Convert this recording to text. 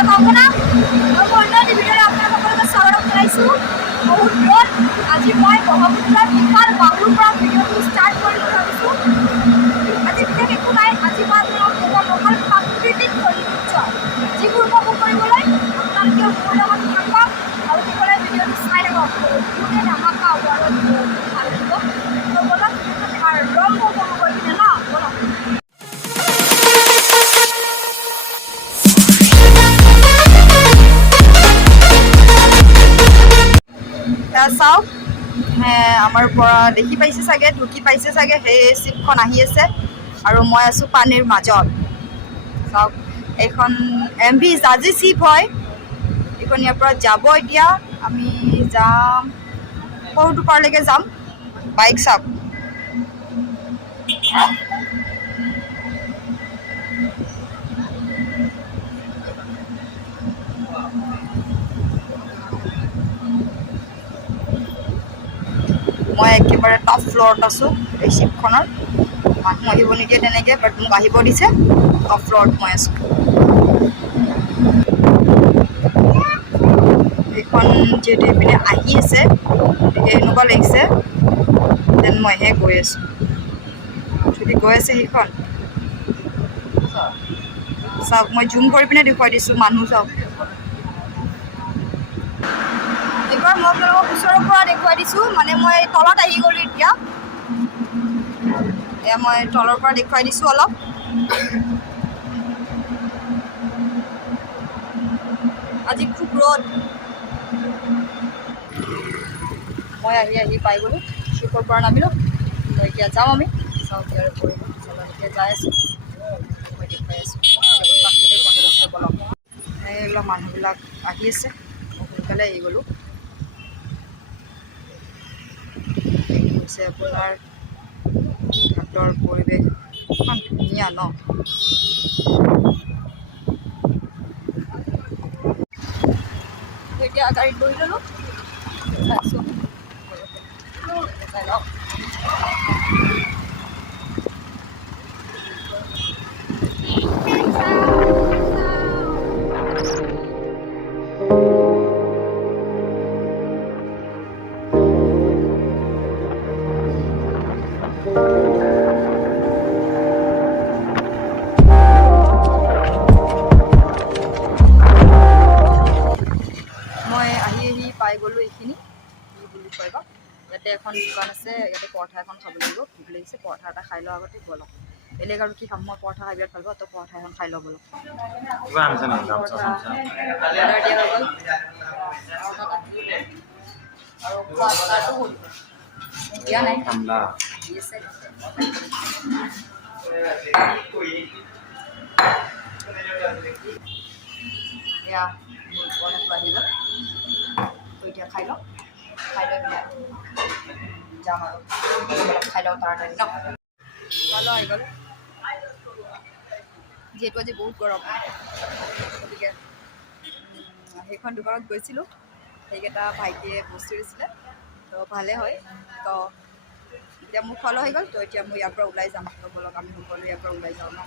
মই কল্পনা মই অন্যান্য ভিডিঅ'ত আপোনালোকক স্বাগতম জনাইছোঁ। বহুত দূৰত আজি মই ব্ৰহ্মপুত্ৰৰ বিশাল বাহুৰ পৰা ভিডিঅ'টো ষ্টাৰ্ট কৰিম বুলি ভাবিছোঁ। আজি বিশেষ একো নাই, আজি মই আপোনালোকক কেৱল লোকেল প্ৰাকৃতিক সৌন্দৰ্য যিবোৰ উপভোগ কৰিবলৈ আপোনালোকে মোৰ লগত থাকিব আৰু সকলোৱে ভিডিঅ'টো চাই থাকক। গোটেই ধামাকা হ'ব আৰু ভাল লাগিব। তো বলক আৰম্ভ কৰোঁ গৈ কিনে ন বলক। চাওক আমাৰ পৰা দেখি পাইছে চাগে, ঢুকি পাইছে চাগে, সেই চিপখন আহি আছে আৰু মই আছোঁ পানীৰ মাজত। চাওক এইখন MV জাজি চিপ হয়। এইখন ইয়াৰ পৰা যাব, এতিয়া আমি যাম সৰুটো পাৰলৈকে যাম। বাইক চাওক মই একেবাৰে টপ ফ্ল'ৰত আছোঁ এই শ্বিপখনৰ। মানুহ আহিব নিদিয়ে তেনেকৈ, বাট মোক আহিব দিছে। টপ ফ্ল'ৰত মই আছোঁ। এইখন যিহেতু এইপিনে আহি আছে, গতিকে এনেকুৱা লাগিছে যেন মইহে গৈ আছোঁ। যদি গৈ আছে সেইখন চাওক, মই জুম কৰি পিনে দেখুৱাই দিছোঁ। মানুহ চাওক, এইবাৰ মই আপোনালোকক ওচৰৰ পৰা দেখুৱাই দিছোঁ, মানে মই তলত আহি গ'লোঁ। এতিয়া এয়া মই তলৰ পৰা দেখুৱাই দিছোঁ অলপ। আজি খুব ৰ'দ। মই আহি পাই গ'লোঁ, শ্বিপৰ পৰা নামিলোঁ। তো এতিয়া যাওঁ আমি। চাওক ইয়াৰে পৰিলোঁ, এতিয়া যাই আছোঁ। মই দেখুৱাই আছোঁ প্ৰাকৃতিক সৌন্দৰ্য বলক। এইবিলাক মানুহবিলাক আহি আছে, মই সোনকালে আহি গ'লোঁ। হৈছে আপোনাৰ ঘাটৰ পৰিৱেশ ইমান ধুনীয়া ন। এতিয়া গাড়ীত বহি ল'লোঁ, চাইছোঁ চাই লওক। পাই গ'লোঁ এইখিনি কি বুলি কয় বা, ইয়াতে এখন দোকান আছে, ইয়াতে পৰঠা এখন খাব লাগিব। ভোক লাগিছে, পৰঠা এটা খাই লোৱাৰ আগতে বলক। বেলেগ আৰু কি খাম, মই পৰঠা খাই বিৰাট ভাল পাওঁ। তো পৰঠা এখন খাই লওঁ বলক। আৰু দিয়া নাই, এয়া পৰঠাটো আহি গ'ল। এতিয়া খাই লওঁ, খাই লৈ পেলাই যাম আৰু খাই লওঁ তাড়াতাড়ি ন। ভাল আহি গ'ল, যিহেতু আজি বহুত গৰম, গতিকে সেইখন দোকানত গৈছিলোঁ। সেইকেইটা ভাইটিয়ে বস্তু দিছিলে, তো ভালে হয়। তো এতিয়া মোৰ খোৱা হৈ গ'ল। তো এতিয়া মই ইয়াৰ পৰা ওলাই যাম। তো বলক আমি সকলো ইয়াৰ পৰা ওলাই যাওঁ ন।